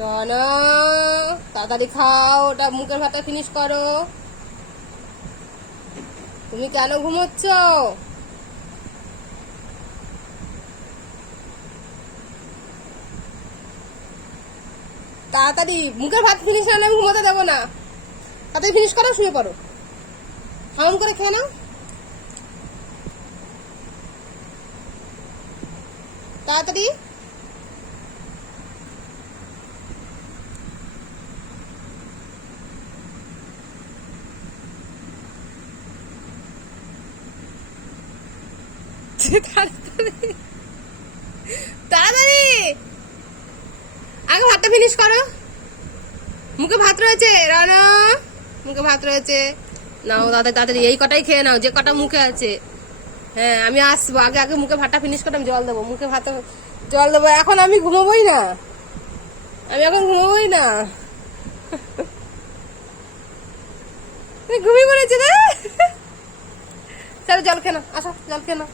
রানা, তাড়াতাড়ি খাও, ওটা মুখের ভাতটা ফিনিশ করো। তুমি কেন ঘুমোচ্ছ? তাড়াতাড়ি মুখের ভাত ফিনিশ না, আমি ঘুমোতে দেবো না। তাড়াতাড়ি ফিনিশ করো, শুয়ে পড়ো। হাম করে খেয়ে নাও তাড়াতাড়ি। তাড়াতাড়ি তাড়াতাড়ি আগে ভাতটা ফিনিশ করো। মুখে ভাত রয়েছে রানা, মুখে ভাত রয়েছে। নাও তাড়াতাড়ি তাড়াতাড়ি, এই কটাই খেয়ে নাও, যে কটা মুখে আছে। হ্যাঁ, আমি আসবো, আগে আগে মুখে ভাতটা ফিনিশ করে আমি জল দেবো, মুখে ভাত জল দেবো। এখন আমি ঘুমোবোই না, আমি এখন ঘুমোবোই না। ঘুমিয়ে পড়েছে রে। চলো জল খেয়ে নাও, আসো জল খেয়ে নাও,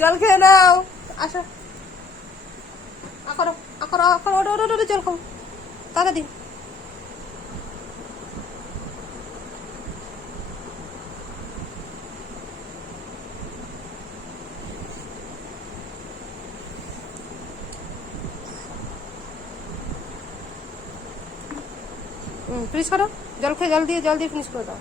জল খেয়ে নাও, আসো। আখরো আখরো আখরো, ওটা ওটা ওটা জল খাও তাড়াতাড়ি। ফিনিশ করো, জল খেয়ে জল দিয়ে ফিনিশ করে দাও।